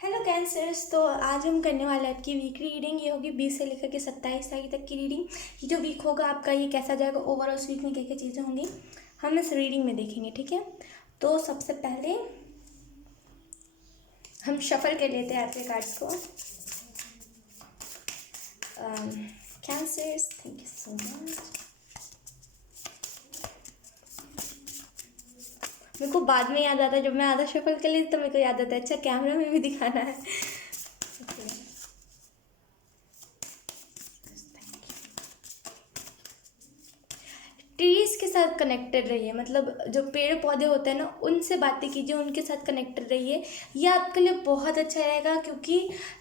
Hello cancers. तो आज हम करने वाले हैं आपकी वीक रीडिंग। ये होगी 20 से लेकर के 27 तारीख तक की रीडिंग। ये जो वीक होगा आपका ये कैसा जाएगा, ओवरऑल उस वीक में क्या क्या चीज़ें होंगी हम इस रीडिंग में देखेंगे। ठीक है, तो सबसे पहले हम शफल कर लेते हैं आपके कार्ड्स को। Cancers, thank you so much. मेरे को बाद में याद आता है, जब मैं आधा शफल कर लेती तो मेरे को याद आता है अच्छा कैमरा में भी दिखाना है। ट्रीज के साथ कनेक्टेड रहिए, मतलब जो पेड़ पौधे होते हैं ना उनसे बातें कीजिए, उनके साथ कनेक्टेड रहिए। ये आपके लिए बहुत अच्छा रहेगा, क्योंकि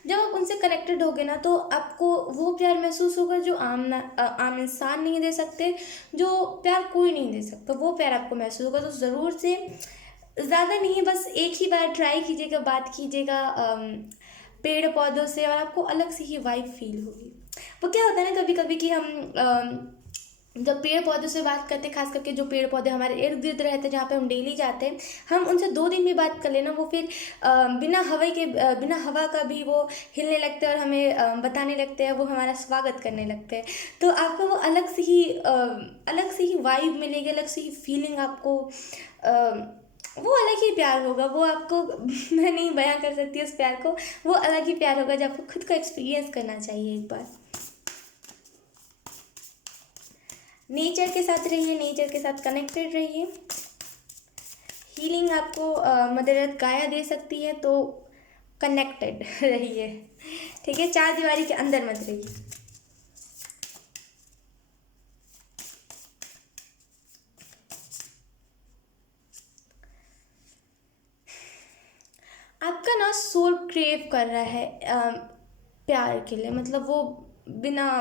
जब आप उनसे कनेक्टेड होगे ना तो आपको वो प्यार महसूस होगा जो आम इंसान नहीं दे सकते, जो प्यार कोई नहीं दे सकता वो प्यार आपको महसूस होगा। तो ज़रूर से ज़्यादा नहीं, बस एक ही बार ट्राई कीजिएगा, बात कीजिएगा पेड़ पौधों से, और आपको अलग से ही वाइब फील होगी। वो क्या होता है ना कभी कभी कि हम जब पेड़ पौधों से बात करते हैं, खास करके जो पेड़ पौधे हमारे इर्द गिर्द रहते हैं जहाँ पे हम डेली जाते हैं, हम उनसे 2 दिन भी बात कर लेना वो फिर बिना हवा का भी वो हिलने लगते हैं और हमें बताने लगते हैं, वो हमारा स्वागत करने लगते हैं। तो आपको वो अलग से ही वाइब मिलेगी, अलग से ही फीलिंग आपको वो अलग ही प्यार होगा। वो आपको मैं नहीं बयां कर सकती उस प्यार को। वो अलग ही प्यार होगा जो आपको खुद को एक्सपीरियंस करना चाहिए एक बार। नेचर के साथ रहिए, नेचर के साथ कनेक्टेड रहिए। हीलिंग आपको मदर अर्थ गाया दे सकती है, तो कनेक्टेड रहिए। ठीक है, 4 दीवारी के अंदर मत रहिए। आपका ना सोल क्रेव कर रहा है प्यार के लिए, मतलब वो बिना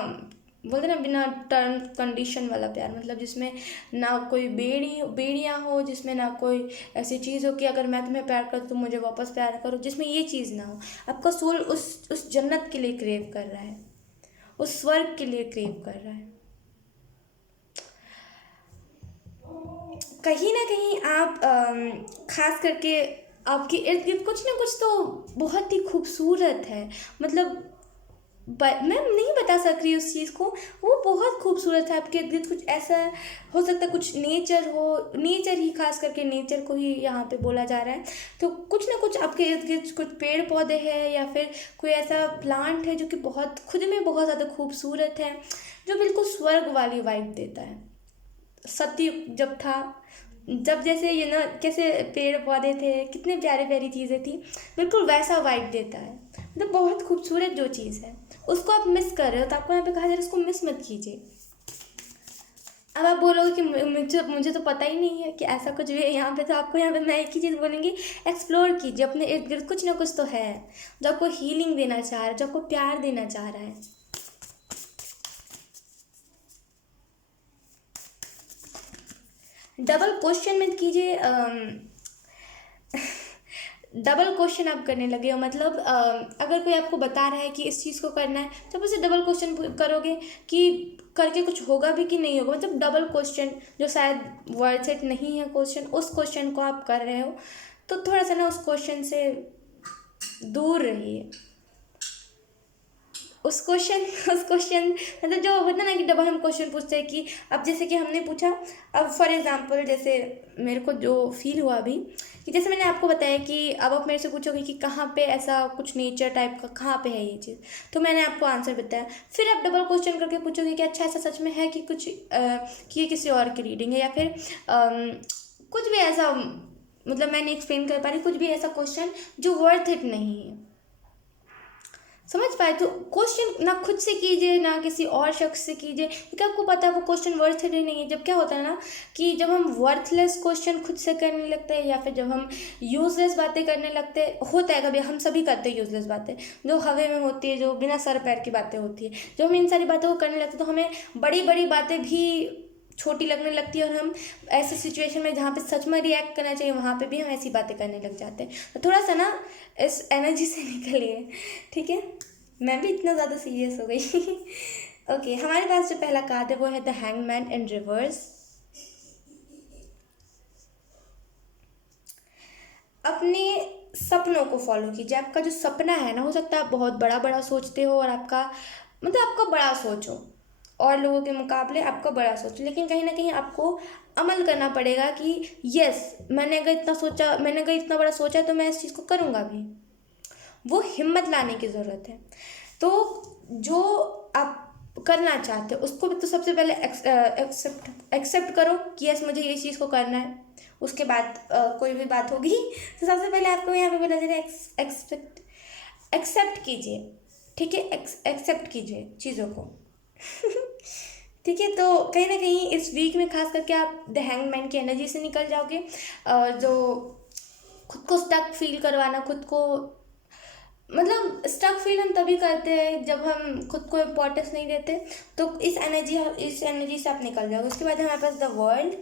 बोलते ना बिना टर्म कंडीशन वाला प्यार, मतलब जिसमें ना कोई बेड़ियाँ हो, जिसमें ना कोई ऐसी चीज़ हो कि अगर मैं तुम्हें प्यार करूँ तुम मुझे वापस प्यार करो, जिसमें ये चीज़ ना हो। आपका सोल उस जन्नत के लिए क्रेव कर रहा है, उस स्वर्ग के लिए क्रेव कर रहा है। कहीं ना कहीं आप खास करके आपके इर्द गिर्द कुछ ना कुछ तो बहुत ही खूबसूरत है, मतलब मैं नहीं बता सक रही उस चीज़ को। वो बहुत खूबसूरत है आपके इर्द गिर्द, कुछ ऐसा हो सकता है, कुछ नेचर हो, नेचर ही खास करके नेचर को ही यहाँ पे बोला जा रहा है। तो कुछ ना कुछ आपके इर्द गिर्द कुछ पेड़ पौधे हैं या फिर कोई ऐसा प्लांट है जो कि बहुत खुद में बहुत ज़्यादा खूबसूरत है, जो बिल्कुल स्वर्ग वाली वाइब देता है। सतयुग जब था, जब जैसे ये ना कैसे पेड़ पौधे थे, कितने प्यारे प्यारी चीज़ें थी, बिल्कुल वैसा वाइब देता है। मतलब बहुत खूबसूरत जो चीज़ है उसको आप मिस कर रहे हो, तो आपको यहाँ पे कहा जा रहा है उसको मिस मत कीजिए। अब आप बोलोगे कि मुझे मुझे तो पता ही नहीं है कि ऐसा कुछ भी है यहाँ पे, तो आपको यहाँ पे मैं एक ही चीज़ बोलूँगी, एक्सप्लोर कीजिए अपने इर्द गिर्द। कुछ ना कुछ तो है जो आपको हीलिंग देना चाह रहा है, जो आपको प्यार देना चाह रहा है। डबल क्वेश्चन मत कीजिए। डबल क्वेश्चन आप करने लगे हो, मतलब अगर कोई आपको बता रहा है कि इस चीज़ को करना है, तो आप उसे डबल क्वेश्चन करोगे कि करके कुछ होगा भी कि नहीं होगा। मतलब डबल क्वेश्चन जो शायद वर्थ इट नहीं है क्वेश्चन, उस क्वेश्चन को आप कर रहे हो, तो थोड़ा सा ना उस क्वेश्चन से दूर रहिए। उस क्वेश्चन मतलब जो होता है ना कि डबल हम क्वेश्चन पूछते हैं कि अब जैसे कि हमने पूछा, अब फॉर एग्जांपल जैसे मेरे को जो फील हुआ अभी, कि जैसे मैंने आपको बताया कि अब आप मेरे से पूछोगे कि कहाँ पे ऐसा कुछ नेचर टाइप का कहाँ पे है ये चीज़, तो मैंने आपको आंसर बताया। फिर आप डबल क्वेश्चन करके पूछोगे कि अच्छा ऐसा सच में है कि कुछ कि ये किसी और की रीडिंग है, या फिर कुछ भी ऐसा, मतलब मैं नहीं एक्सप्लेन कर पा रही, कुछ भी ऐसा क्वेश्चन जो वर्थ इट नहीं है। समझ पाए? तो क्वेश्चन ना खुद से कीजिए ना किसी और शख्स से कीजिए, क्योंकि आपको पता है वो क्वेश्चन वर्थ ही नहीं है। जब क्या होता है ना कि जब हम वर्थलेस क्वेश्चन खुद से करने लगते हैं, या फिर जब हम यूजलेस बातें करने लगते हैं, होता है कभी हम सभी करते हैं यूजलेस बातें जो हवा में होती है, जो बिना सर पैर की बातें होती है, जब हम इन सारी बातों को करने लगते हैं तो हमें बड़ी बड़ी बातें भी छोटी लगने लगती है, और हम ऐसे सिचुएशन में जहाँ पे सच में रिएक्ट करना चाहिए वहाँ पे भी हम ऐसी बातें करने लग जाते हैं। तो थोड़ा सा ना इस एनर्जी से निकलिए, ठीक है? मैं भी इतना ज़्यादा सीरियस हो गई। ओके, हमारे पास जो पहला कार्ड है वो है द हैंगमैन इन रिवर्स। अपने सपनों को फॉलो कीजिए। आपका जो सपना है ना, हो सकता है आप बहुत बड़ा बड़ा सोचते हो और आपका मतलब आपका बड़ा सोच हो और लोगों के मुकाबले आपका बड़ा सोच, लेकिन कहीं ना कहीं आपको अमल करना पड़ेगा कि यस, मैंने अगर इतना बड़ा सोचा तो मैं इस चीज़ को करूँगा भी। वो हिम्मत लाने की ज़रूरत है। तो जो आप करना चाहते हो उसको भी तो सबसे पहले एक्सेप्ट करो कि यस, मुझे ये चीज़ को करना है। उसके बाद कोई भी बात होगी तो सबसे पहले आपको यहाँ पे बोला जा रहा है एक्सेप्ट कीजिए, ठीक है, एक्सेप्ट कीजिए चीज़ों को। ठीक है, तो कहीं ना कहीं इस वीक में खास करके आप द हैंगमैन की एनर्जी से निकल जाओगे। जो खुद को स्टक फील करवाना, खुद को मतलब स्टक फील हम तभी करते हैं जब हम खुद को इम्पोर्टेंस नहीं देते। तो इस एनर्जी से आप निकल जाओगे। उसके बाद हमारे पास द वर्ल्ड,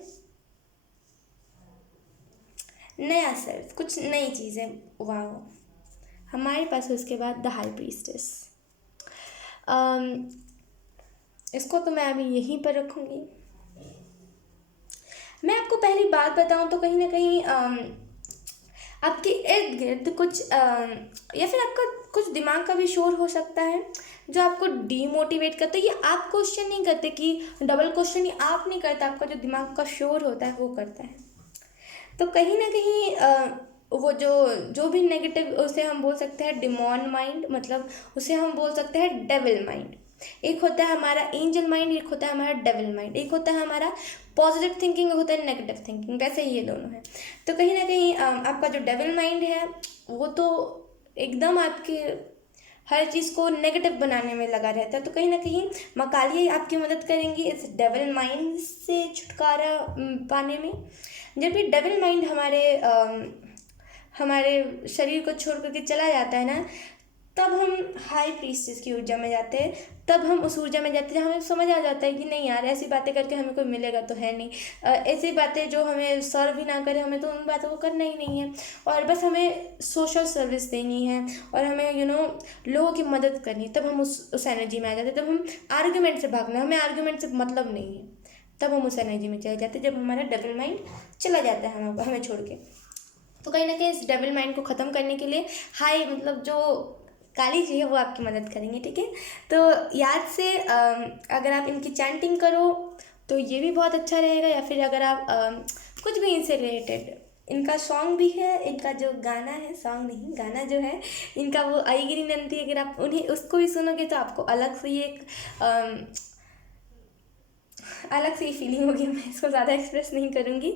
नया सेल्फ, कुछ नई चीज़ें, वाह। हमारे पास उसके बाद द हाई प्रीस्टेस। इसको तो मैं अभी यहीं पर रखूँगी। मैं आपको पहली बात बताऊँ तो कहीं ना कहीं आपके इर्द गिर्द कुछ या फिर आपका कुछ दिमाग का भी शोर हो सकता है जो आपको डीमोटिवेट करता है। ये आप क्वेश्चन नहीं करते कि डबल क्वेश्चन ही आप नहीं करता, आपका जो दिमाग का शोर होता है वो करता है। तो कहीं ना कहीं वो जो भी नेगेटिव, उसे हम बोल सकते हैं डिमॉन माइंड, मतलब उसे हम बोल सकते हैं डेविल माइंड। एक होता है हमारा एंजल माइंड, एक होता है हमारा डेविल माइंड। एक होता है हमारा पॉजिटिव थिंकिंग, एक होता है नेगेटिव थिंकिंग। वैसे ही ये दोनों हैं। तो कहीं ना कहीं आपका जो डेविल माइंड है वो तो एकदम आपके हर चीज़ को नेगेटिव बनाने में लगा रहता है। तो कहीं ना कहीं माँ काली आपकी मदद करेंगी इस डेविल माइंड से छुटकारा पाने में। जब भी डेविल माइंड हमारे शरीर को छोड़ करके चला जाता है ना, तब हम हाई प्रीस्टेस की ऊर्जा में जाते हैं। तब हम उस ऊर्जा में जाते हैं जहाँ हमें समझ आ जाता है कि नहीं यार, ऐसी बातें करके हमें कोई मिलेगा तो है नहीं। ऐसी बातें जो हमें सर्व भी ना करे, हमें तो उन बातों को करना ही नहीं है। और बस हमें सोशल सर्विस देनी है और हमें लोगों की मदद करनी है। तब हम उस एनर्जी में आ जाते हैं। तब हम आर्ग्यूमेंट से भागना, हमें आर्ग्यूमेंट से मतलब नहीं है। तब हम उस एनर्जी में चले जाते हैं जब हमारा डेविल माइंड चला जाता है हमें छोड़ के। तो कहीं ना कहीं इस डेविल माइंड को ख़त्म करने के लिए हाई मतलब जो काली जी है वो आपकी मदद करेंगे, ठीक है। तो याद से अगर आप इनकी चैंटिंग करो तो ये भी बहुत अच्छा रहेगा। या फिर अगर आप कुछ भी इनसे रिलेटेड, इनका सॉन्ग भी है, इनका जो गाना है, सॉन्ग नहीं गाना जो है इनका, वो आईगिरी नंदी, अगर आप उन्हें उसको भी सुनोगे तो आपको अलग से एक अलग से ही फीलिंग होगी। मैं इसको ज़्यादा एक्सप्रेस नहीं करूँगी,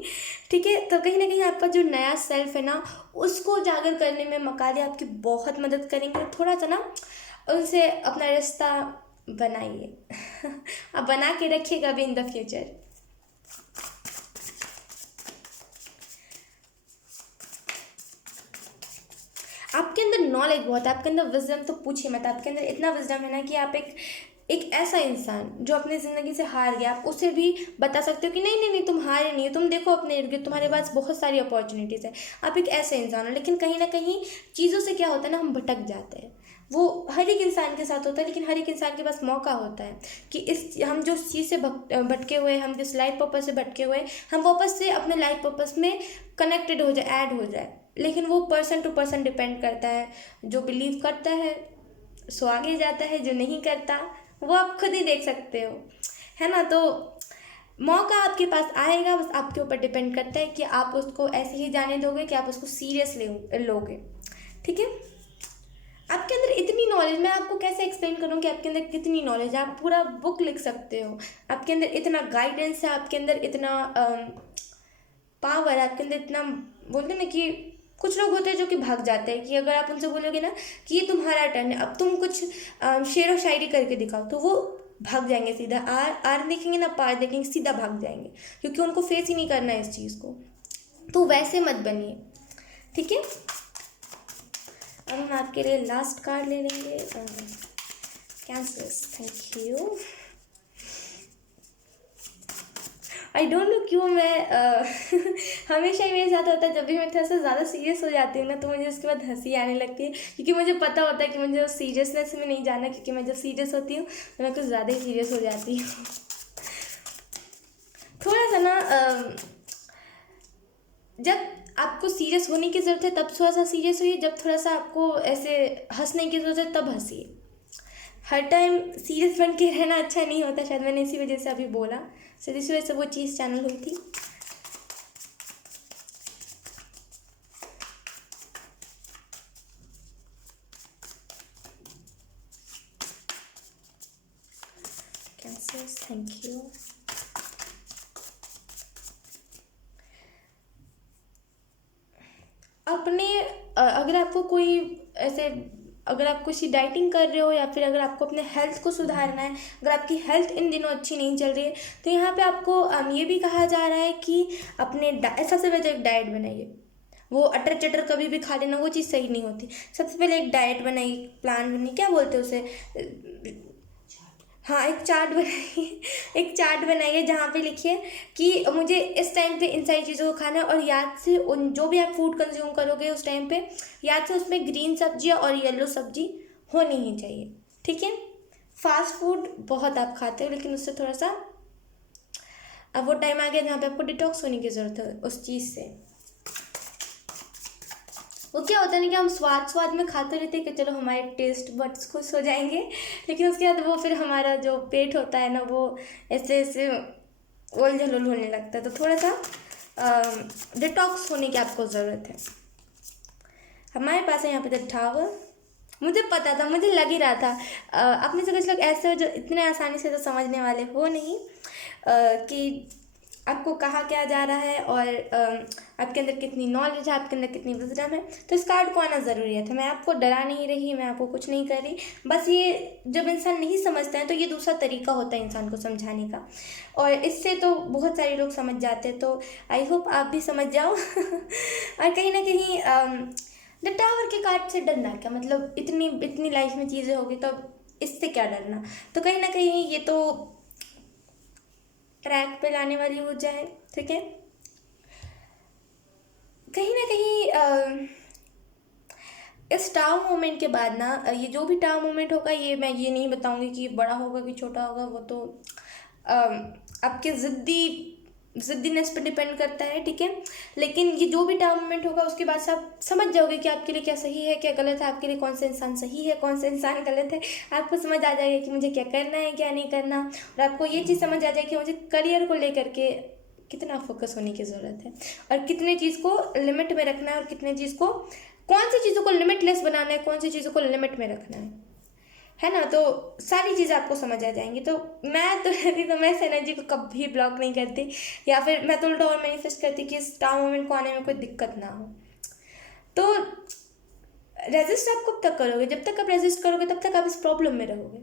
ठीक है। तो कहीं ना कहीं आपका जो नया सेल्फ है ना, उसको उजागर करने में मकाले आपकी बहुत मदद करेंगे। थोड़ा सा ना उनसे अपना रिश्ता बनाइए। आप बना के रखिएगा भी इन द फ्यूचर। आपके अंदर नॉलेज बहुत है, आपके अंदर विजडम तो पूछिए मत। आपके अंदर इतना विजडम है ना कि आप एक ऐसा इंसान जो अपनी ज़िंदगी से हार गया, आप उसे भी बता सकते हो कि नहीं नहीं नहीं, तुम हारे नहीं हो, तुम देखो अपने इर्द गिर्द, तुम्हारे पास बहुत सारी अपॉर्चुनिटीज़ है। आप एक ऐसे इंसान हो। लेकिन कहीं ना कहीं चीज़ों से क्या होता है ना, हम भटक जाते हैं। वो हर एक इंसान के साथ होता है, लेकिन हर एक इंसान के पास मौका होता है कि हम जो चीज़ से भटके हुए, हम जिस लाइफ पर्पस से भटके हुए, हम वापस से अपने लाइफ पर्पस में कनेक्टेड हो जाए, ऐड हो जाए। लेकिन वो पर्सन टू पर्सन डिपेंड करता है। जो बिलीव करता है सो आगे जाता है, जो नहीं करता वो आप खुद ही देख सकते हो, है ना। तो मौका आपके पास आएगा, बस आपके ऊपर डिपेंड करता है कि आप उसको ऐसे ही जाने दोगे कि आप उसको सीरियस लोगे, ठीक है। आपके अंदर इतनी नॉलेज, मैं आपको कैसे एक्सप्लेन करूँ कि आपके अंदर कितनी नॉलेज है। आप पूरा बुक लिख सकते हो। आपके अंदर इतना गाइडेंस है, आपके अंदर इतना पावर है, आपके अंदर इतना, बोलते ना कि कुछ लोग होते हैं जो कि भाग जाते हैं। कि अगर आप उनसे बोलोगे ना कि ये तुम्हारा टर्न है, अब तुम कुछ शेर व शायरी करके दिखाओ, तो वो भाग जाएंगे सीधा। आर देखेंगे ना पार देखेंगे, सीधा भाग जाएंगे, क्योंकि उनको फेस ही नहीं करना है इस चीज़ को। तो वैसे मत बनिए, ठीक है। अब हम आपके लिए लास्ट कार्ड ले लेंगे, cancers. Thank you. I don't know क्यों मैं हमेशा ही मेरे साथ होता है, जब भी मैं थोड़ा सा ज़्यादा सीरियस हो जाती हूँ ना, तो मुझे उसके बाद हंसी आने लगती है। क्योंकि मुझे पता होता है कि मुझे उस सीरियसनेस में नहीं जाना, क्योंकि मैं जब सीरियस होती हूँ तो मैं कुछ ज़्यादा ही सीरियस हो जाती हूँ। थोड़ा सा ना जब आपको सीरियस होने की ज़रूरत है तब थोड़ा सा सीरियस होइए, जब थोड़ा सा आपको ऐसे हंसने की ज़रूरत है तब हंसिए। हर टाइम सीरियस बन के रहना अच्छा नहीं होता, शायद मैंने इसी वजह से अभी बोला, शायद इसी वजह से वो चीज़ चैनल हुई थी। Cancers, thank you. अपने अगर आपको कोई ऐसे, अगर आप कुछ डाइटिंग कर रहे हो या फिर अगर आपको अपने हेल्थ को सुधारना है, अगर आपकी हेल्थ इन दिनों अच्छी नहीं चल रही है, तो यहाँ पे आपको ये भी कहा जा रहा है कि अपने सबसे पहले एक डाइट बनाइए। वो अटर चटर कभी भी खा लेना वो चीज़ सही नहीं होती। सबसे पहले एक डाइट बनाइए, प्लान बनाइए, क्या बोलते हैं उसे, हाँ एक चार्ट बनाइए। एक चार्ट बनाइए जहाँ पे लिखिए कि मुझे इस टाइम पे इन सारी चीज़ों को खाना है, और याद से उन जो भी आप फूड कंज्यूम करोगे उस टाइम पे याद से उसमें ग्रीन सब्जी और येलो सब्जी होनी ही चाहिए, ठीक है। फास्ट फूड बहुत आप खाते हो, लेकिन उससे थोड़ा सा अब वो टाइम आ गया जहाँ पे आपको डिटॉक्स होने की ज़रूरत है उस चीज़ से। वो क्या होता है ना कि हम स्वाद स्वाद में खाते रहते हैं कि चलो हमारे टेस्ट बड्स खुश हो जाएंगे, लेकिन उसके बाद वो फिर हमारा जो पेट होता है ना वो ऐसे ऐसे उल झलुल होने लगता है। तो थोड़ा सा डिटॉक्स होने की आपको ज़रूरत है। हमारे पास है यहाँ पे द टावर। मुझे पता था, मुझे लग ही रहा था। आप में से कुछ लोग ऐसे हो जो इतने आसानी से तो समझने वाले हो नहीं कि आपको कहा क्या जा रहा है, और आपके अंदर कितनी नॉलेज है, आपके अंदर कितनी विजडम है। तो इस कार्ड को आना ज़रूरी है। तो मैं आपको डरा नहीं रही, मैं आपको कुछ नहीं कर रही, बस ये जब इंसान नहीं समझता है तो ये दूसरा तरीका होता है इंसान को समझाने का, और इससे तो बहुत सारे लोग समझ जाते हैं। तो आई होप आप भी समझ जाओ। और कहीं ना कहीं द टावर के कार्ड से डरना क्या, मतलब इतनी इतनी लाइफ में चीज़ें होगी तो इससे क्या डरना। तो कहीं ना कहीं ये तो ट्रैक पे लाने वाली ऊर्जा है, ठीक है। कहीं ना कहीं इस टाव मोमेंट के बाद ना, ये जो भी टाव मोमेंट होगा, ये मैं ये नहीं बताऊंगी कि बड़ा होगा कि छोटा होगा, वो तो आपके ज़िद्दीनेस पे डिपेंड करता है, ठीक है। लेकिन ये जो भी टाव मोमेंट होगा उसके बाद से आप समझ जाओगे कि आपके लिए क्या सही है क्या गलत है, आपके लिए कौन सा इंसान सही है कौन सा इंसान गलत है। आपको समझ आ जाएगा कि मुझे क्या करना है क्या नहीं करना, और आपको ये चीज़ समझ आ जाएगी कि मुझे करियर को लेकर के कितना फोकस होने की ज़रूरत है, और कितने चीज़ को लिमिट में रखना है, और कितने चीज़ को, कौन सी चीज़ों को लिमिटलेस बनाना है, कौन सी चीज़ों को लिमिट में रखना है ना। तो सारी चीज़ें आपको समझ आ जाएंगी। तो मैं तो रहती तो मैं इस एनर्जी को कभी ब्लॉक नहीं करती, या फिर मैं तो उल्टा और मैनिफेस्ट करती कि इस टाइम मोमेंट को आने में कोई दिक्कत ना हो। तो रेजिस्ट आप कब तक करोगे, जब तक आप रेजिस्ट करोगे तब तक आप इस प्रॉब्लम में रहोगे।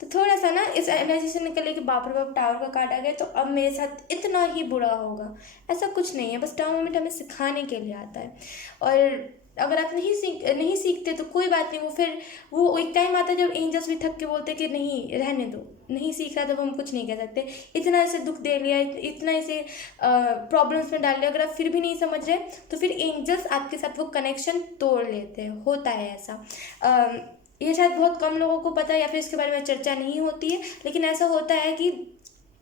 तो थोड़ा सा ना इस एनर्जी से निकले कि बाप रे बाप टावर का कार्ड आ गया तो अब मेरे साथ इतना ही बुरा होगा, ऐसा कुछ नहीं है। बस टावर मोमेंट हमें सिखाने के लिए आता है, और अगर आप नहीं सीखते तो कोई बात नहीं। वो एक टाइम आता है जब एंजल्स भी थक के बोलते कि नहीं रहने दो, नहीं सीख रहा, तब हम कुछ नहीं कह सकते। इतना ऐसे दुख दे लिया, इतना ऐसे प्रॉब्लम्स में डाल लिया, अगर आप फिर भी नहीं समझ रहे तो फिर एंजल्स आपके साथ वो कनेक्शन तोड़ लेते हैं। होता है ऐसा, ये शायद बहुत कम लोगों को पता है, या फिर इसके बारे में चर्चा नहीं होती है, लेकिन ऐसा होता है कि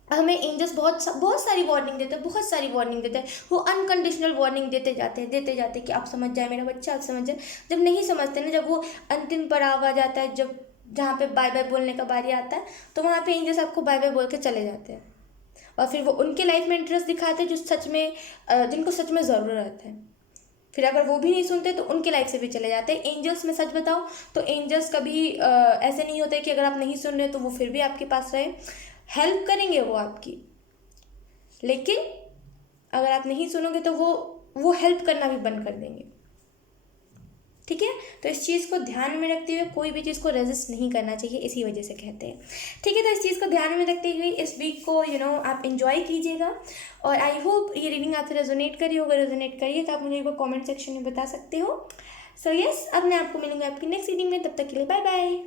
हमें एंजल्स बहुत सारी वार्निंग देते हैं, बहुत सारी वार्निंग देते हैं। वो अनकंडीशनल वार्निंग देते जाते हैं कि आप समझ जाए मेरा बच्चा, आप समझ जाए। जब नहीं समझते ना, जब वो अंतिम पड़ाव आ जाता है, जब जहाँ पे बाय बाय बोलने का बारी आता है, तो वहाँ पे एंजल्स आपको बाय बाय बोल के चले जाते हैं, और फिर वो उनके लाइफ में इंटरेस्ट दिखाते हैं जो सच में जिनको सच में ज़रूरत है। फिर अगर वो भी नहीं सुनते तो उनके लाइफ से भी चले जाते हैं। एंजल्स में सच बताओ तो एंजल्स कभी ऐसे नहीं होते कि अगर आप नहीं सुन रहे तो वो फिर भी आपके पास रहे, हेल्प करेंगे वो आपकी, लेकिन अगर आप नहीं सुनोगे तो वो हेल्प करना भी बंद कर देंगे, ठीक है। तो इस चीज़ को ध्यान में रखते हुए कोई भी चीज़ को रेजिस्ट नहीं करना चाहिए, इसी वजह से कहते हैं, ठीक है। तो इस चीज़ को ध्यान में रखते हुए इस वीक को आप इंजॉय कीजिएगा, और आई होप ये रीडिंग आपसे रेजोनेट करी होगा। रेजोनेट करिए तो आप मुझे एक बार कॉमेंट सेक्शन में बता सकते हो। सो यस, अब मैं आपको मिलूंगी आपकी नेक्स्ट रीडिंग में, तब तक के लिए बाय बाय।